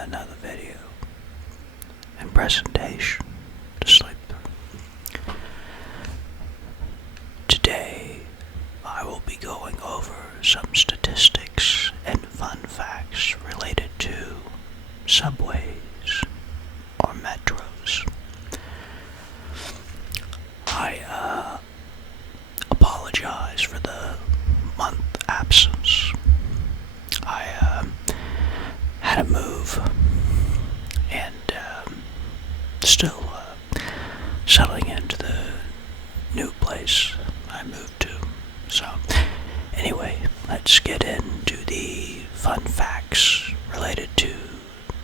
another video and presentation to sleep through. Today, I will be going over some statistics and fun facts related to subways or metros. I apologize for the month absence. I had to move and still settling into the new place I moved to. So anyway, let's get into the fun facts related to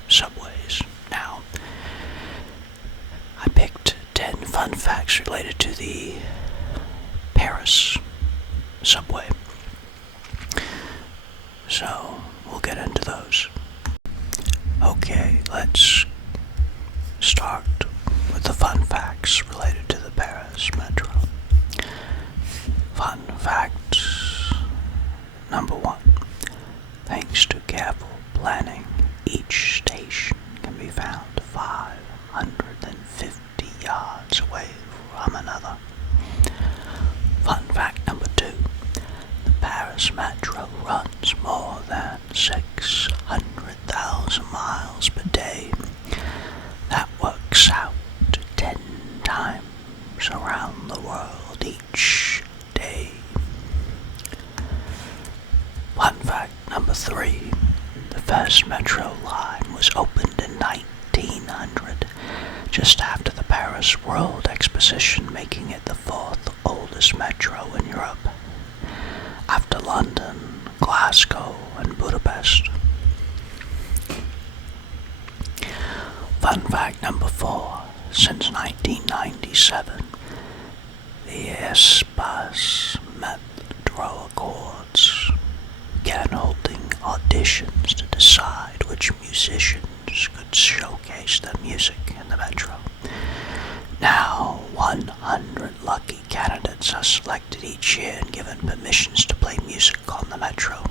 subways. Now, I picked 10 fun facts related to the Paris subway. So we'll get into those. Okay, let's start with the fun facts related to the Paris metro. Fun fact number 1. Thanks to careful planning, each station can be found 550 yards away from another. Fun fact number 2. The Paris metro runs more than 600,000 miles per day. That works out to 10 times around the world each day. Fun fact number 3. The first metro line was opened in 1900, just after the Paris World Exposition, making it the 4th oldest metro in Europe, after London, Glasgow, and Budapest. Fun fact number 4. Since 1997, the Espace Metro Accords began holding auditions to decide which musicians could showcase their music in the metro. Now, 100 lucky candidates are selected each year and given permissions to play music on the metro.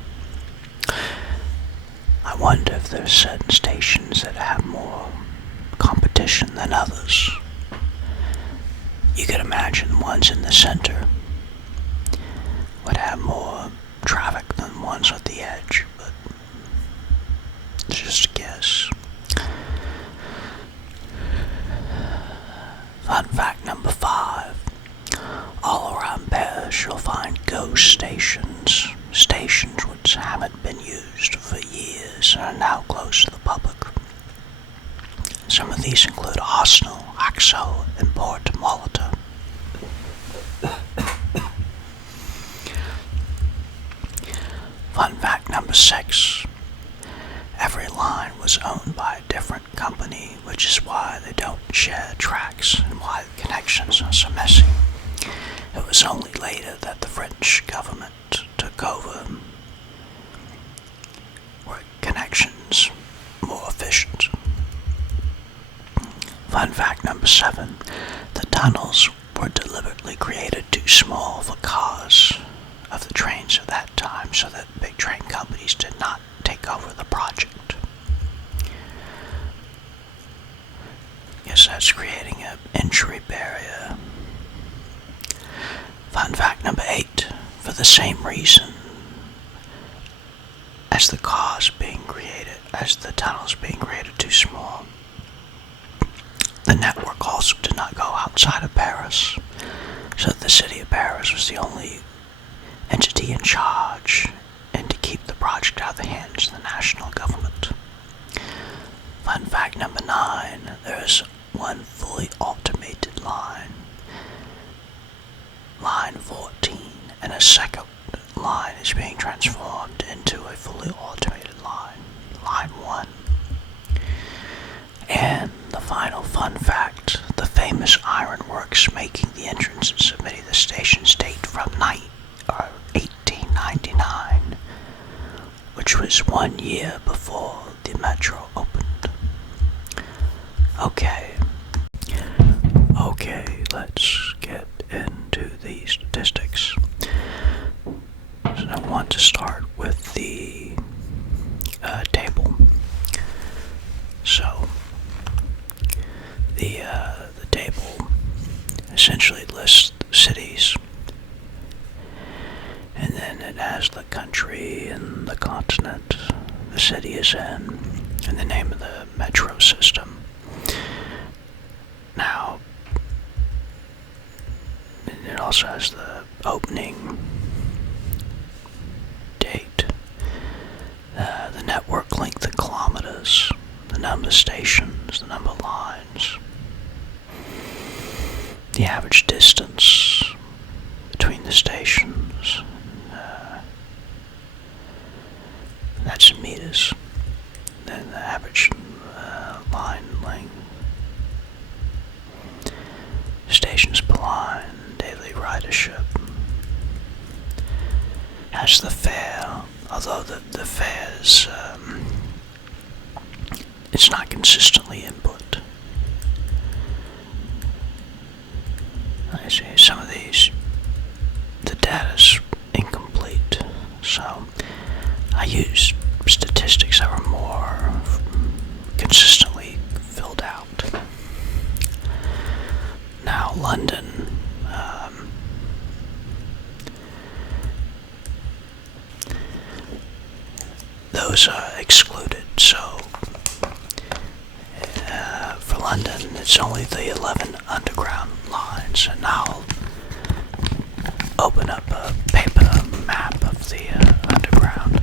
I wonder if there are certain stations that have more competition than others. You could imagine the ones in the center would have more traffic than ones at the edge, but it's just a guess. Fun fact number 5. All around Paris you'll find ghost stations, stations which haven't been used for years and are now closed to the public. Some of these include Arsenal, Axo, and Port Malta. Fun fact number 6. Every line was owned by a different company, which is why they don't share tracks and why the connections are so messy. It was only later that the French government took over, where connections more efficient. Fun fact number 7. The tunnels were deliberately created too small for cars of the trains of that time so that big train companies did not take over the project. Yes, that's creating an entry barrier. Fun fact number 8. For the same reason as the tunnels being created too small, the network also did not go outside of Paris, so the city of Paris was the only entity in charge and to keep the project out of the hands of the national government. Fun fact number 9. There is one fully automated line, line 14, and a second line is being transformed into a fully automated line, line 1. And the final fun fact, the famous ironworks making the entrances of many of the stations date from 1899, which was 1 year before the metro opened. Okay, let's get into the statistics. So I want to start with the table. So the table essentially lists cities, and then it has the country and the continent the city is in, and the name of the metro system. Now, it also has the opening date, the network length in kilometers, the number of stations, the number of lines, the average distance between the stations. That's in meters. Then the average line length, stations per line, daily ridership. That's the fare, although the fares, it's not consistently input. I see some of these, the data's incomplete, so I use statistics that are more consistently filled out. Now, London, those are excluded, so for London it's only the 11 underground lines, and I'll open up a paper map of the underground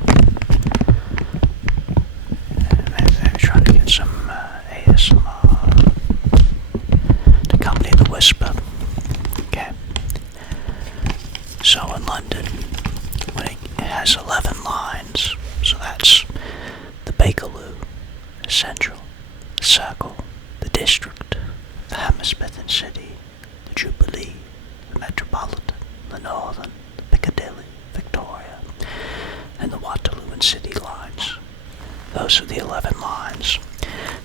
and maybe try to get some ASMR to accompany the whisper. Okay, so in London, when it has 11 lines, so that's the Bakerloo, the Central, the Circle, the District, the Hammersmith and City, the Jubilee, the Metropolitan, the Northern, the Piccadilly, Victoria, and the Waterloo and City lines. Those are the 11 lines.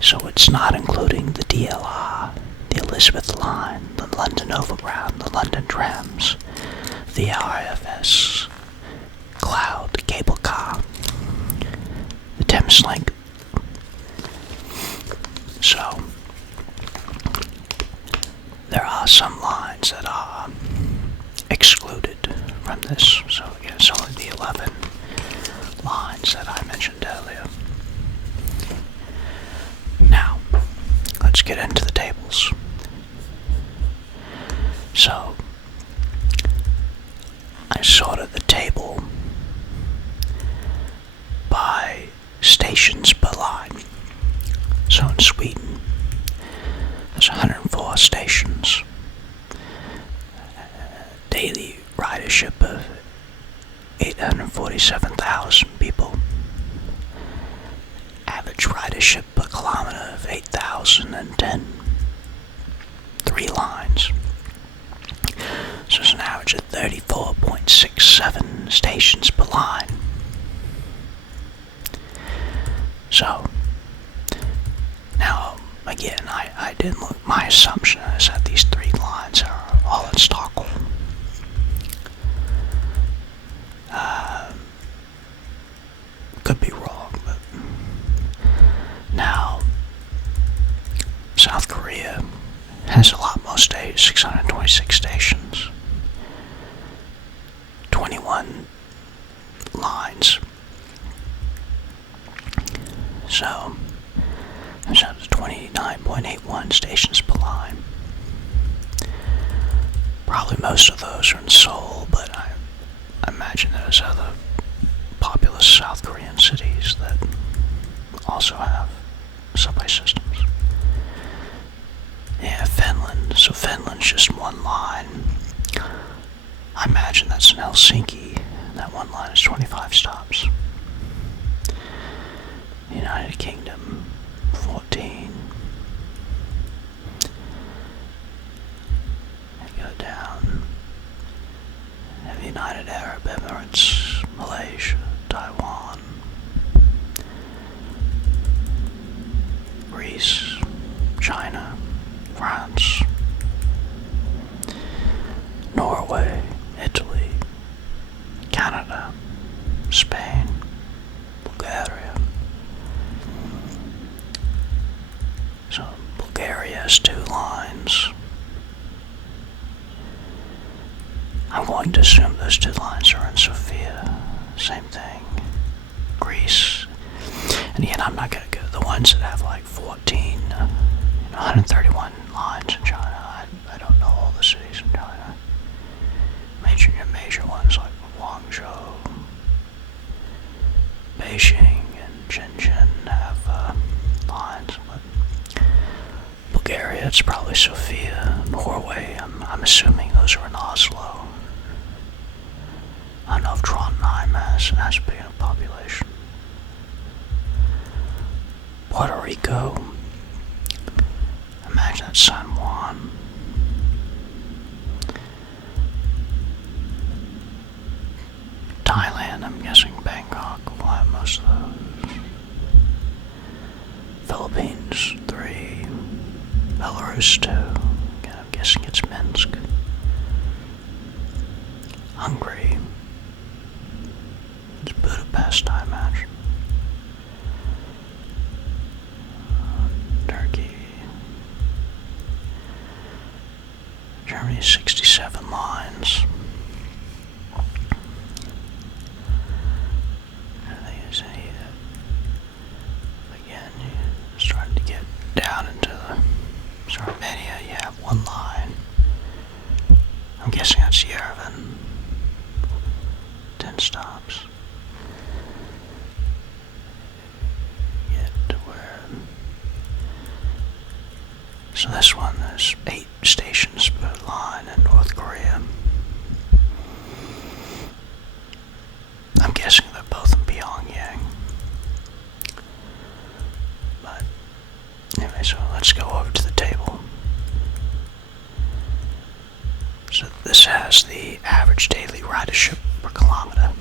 So it's not including the DLR, the Elizabeth line, the London Overground, the London Trams, the RIFS, Cloud, Cable Car, the Thames Link. So there are some lines that are excluded from this. So again, it's only the 11 lines that I mentioned earlier. Now, let's get into the tables. So, I sorted the table by stations per line. So in Sweden, there's 104 stations. Daily ridership of 847,000 people. Average ridership per kilometer of 8,010. 3 lines. So it's an average of 34.67 stations per line. So, now, again, I didn't look. My assumption is that these 3 lines are all in Stockholm. Could be wrong, but now South Korea has a lot more stations, 626 stations, 21 lines. So there's 29.81 stations per line. Probably most of those are in Seoul, but I imagine there's other populous South Korean cities that also have subway systems. Yeah, Finland. So Finland's just 1 line. I imagine that's in Helsinki. That 1 line is 25 stops. United Kingdom, 14. And go down. Have United Arab Emirates, Malaysia, Taiwan, Greece, China, France, Norway, Italy, Canada, Spain, Bulgaria, So Bulgaria has 2 lines. I'm going to assume those 2 lines are in Sofia. Same thing. Greece. And again, I'm not going to go to the ones that have like 131 lines in China. I don't know all the cities in China. Major ones like Guangzhou, Beijing, and Shenzhen have lines. But Bulgaria, it's probably Sofia. Norway, I'm assuming those are in Oslo. I don't know if Trondheim has big enough population. Puerto Rico, imagine that's San Juan. Thailand, I'm guessing Bangkok will have most of those. Philippines, 3. Belarus, 2. Again, I'm guessing it's Minsk. Hungary, it's Budapest, I imagine. Turkey. Germany, 67 lines. Again, you're starting to get down into the Armenia, you have 1 line. I'm guessing that's Yerevan. 10 stops. Get to where. So this one, there's 8 stations per line in North Korea. I'm guessing they're both in Pyongyang. But anyway, so let's go over to the table. So this has the average daily ridership per kilometer.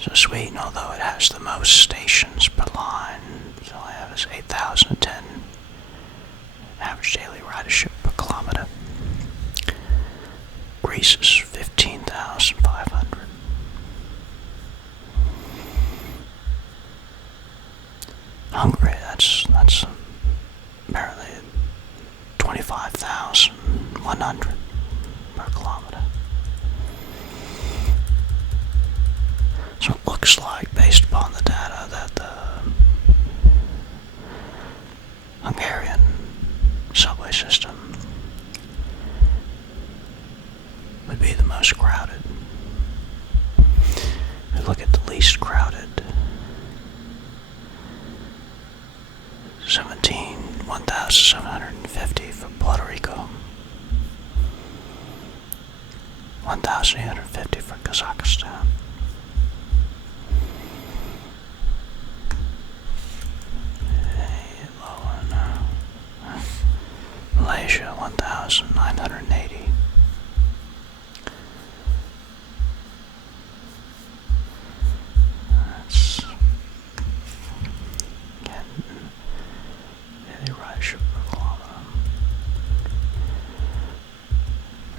So Sweden, although it has the most stations per line, so I have is 8,010 average daily ridership per kilometer. Greece is 15,500. Hungary, that's apparently 25,100 per kilometer. So it looks like, based upon the data, that the Hungarian subway system would be the most crowded. If you look at the least crowded, 1,750 for Puerto Rico, 1,850 for Kazakhstan, Malaysia, 1,980. That's again daily ridership per kilometer.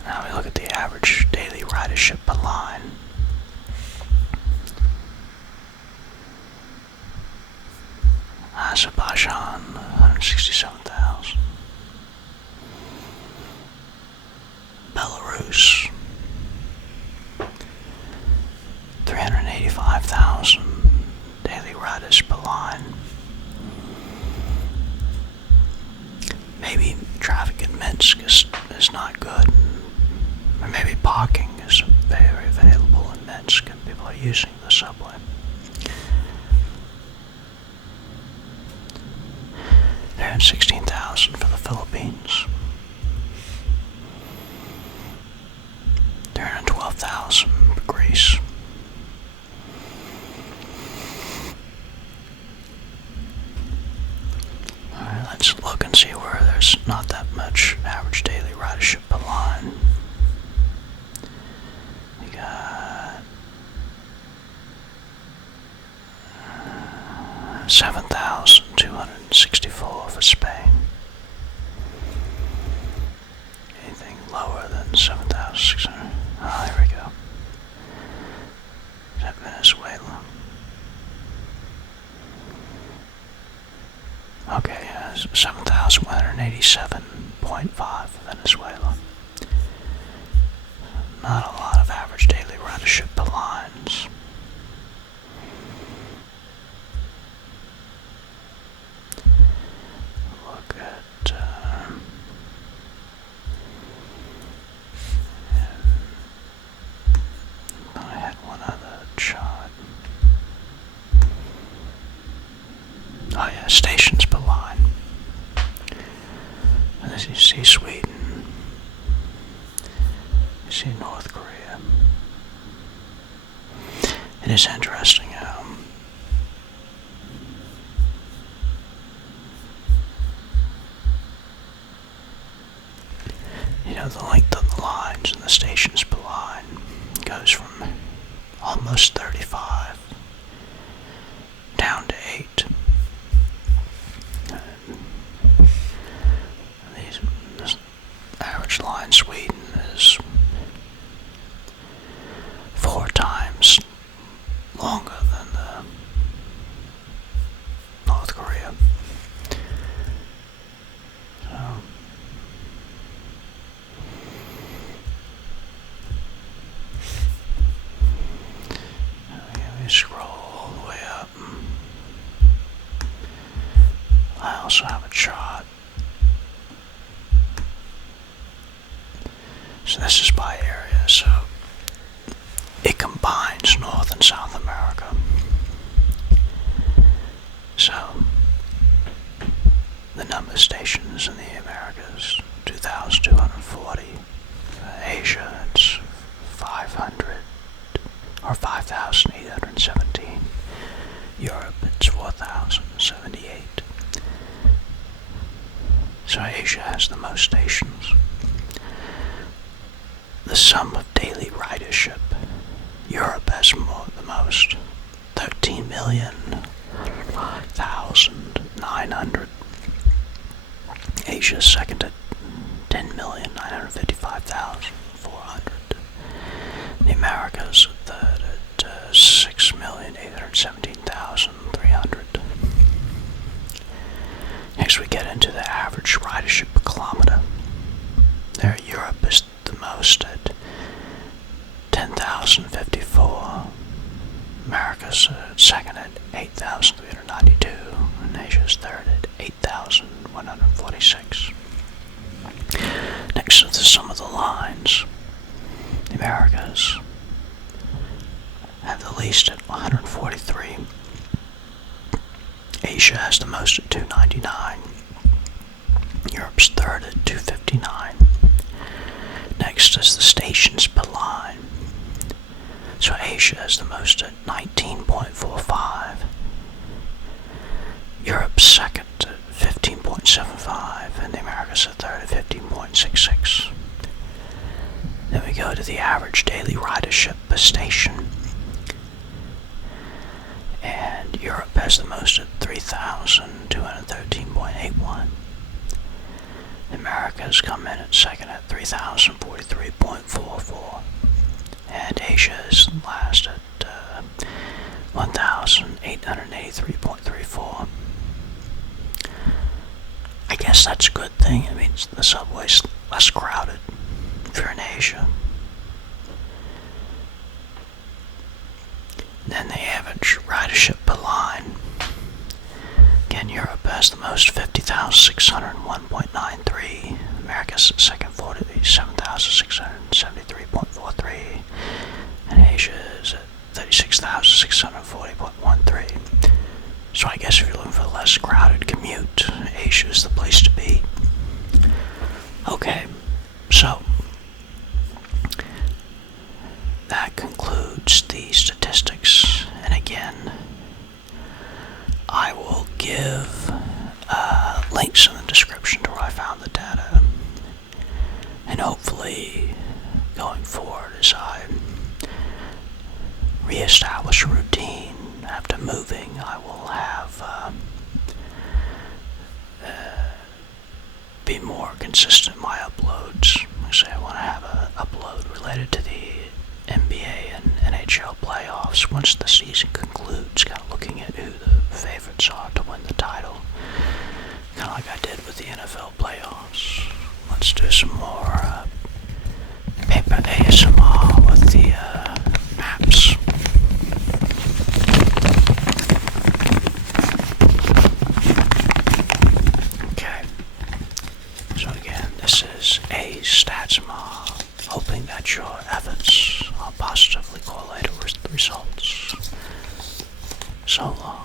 Now we look at the average daily ridership per line. Azerbaijan, 167,000. Belarus, 385,000 daily riders per line. Maybe traffic in Minsk is not good, or maybe parking is very available in Minsk and people are using the subway. 316,000 for the Philippines. 312,000 for Greece. Alright, let's look and see where there's not that much average daily ridership per line. We got 7,264 for Spain. Anything lower than 7,600? Oh, there we go. Is that Venezuela? 3,187.5 for Venezuela. Not a lot of average daily ridership per lines. Look at I had one other chart. Oh yeah, stations per line. And as you see Sweden, you see North Korea. It is interesting the length of the lines and the stations per line goes from almost 35 down to 8. This average line Sweden is 4 times longer than the North Korea. So we scroll all the way up. I also have a chart. So this is by area, so it combines North and South America. So the number of stations in the Americas, 2,240. Asia, it's 500 or 5,817. Europe, it's 4,078. So Asia has the most stations. The sum of daily ridership, Europe has the most, 13,005,900. Asia is second at 10,955,400. The Americas are third at 6,817,300. Next we get into the average ridership per kilometer. There Europe is the most at 10,054. America's second at 8,392, and Asia's third at 8,146. Next is the sum of the lines. The Americas have the least at 143. Asia has the most at 299. Europe's third at 259. Next is the stations per line. So Asia has the most at 19.45. Europe's second at 15.75, and the Americas are third at 15.66. Then we go to the average daily ridership per station. And Europe has the most at 3,213.81. The Americas come in at second at 3,043.44. And Asia is last at 1,883.34. I guess that's a good thing. It means the subway's less crowded if you're in Asia. Then the average ridership per line. Again, Europe has the most, 50,601.93. America's second, 47,673.43. And Asia is at 36,640.13. So I guess if you're looking for a less crowded commute, Asia is the place to be. Okay, so that concludes the statistics. And again, I will give links in the description to where I found the data. And hopefully, going forward, as I reestablish a routine after moving, I will have be more consistent in my uploads. Like I say, I want to have an upload related to the NBA and NHL playoffs once the season concludes, kind of looking at who the favorites are to win the title, kind of like I did with the NFL. let's do some more paper ASMR with the maps. Okay, so again, this is a StatsMar, hoping that your efforts are positively correlated with the results. So long.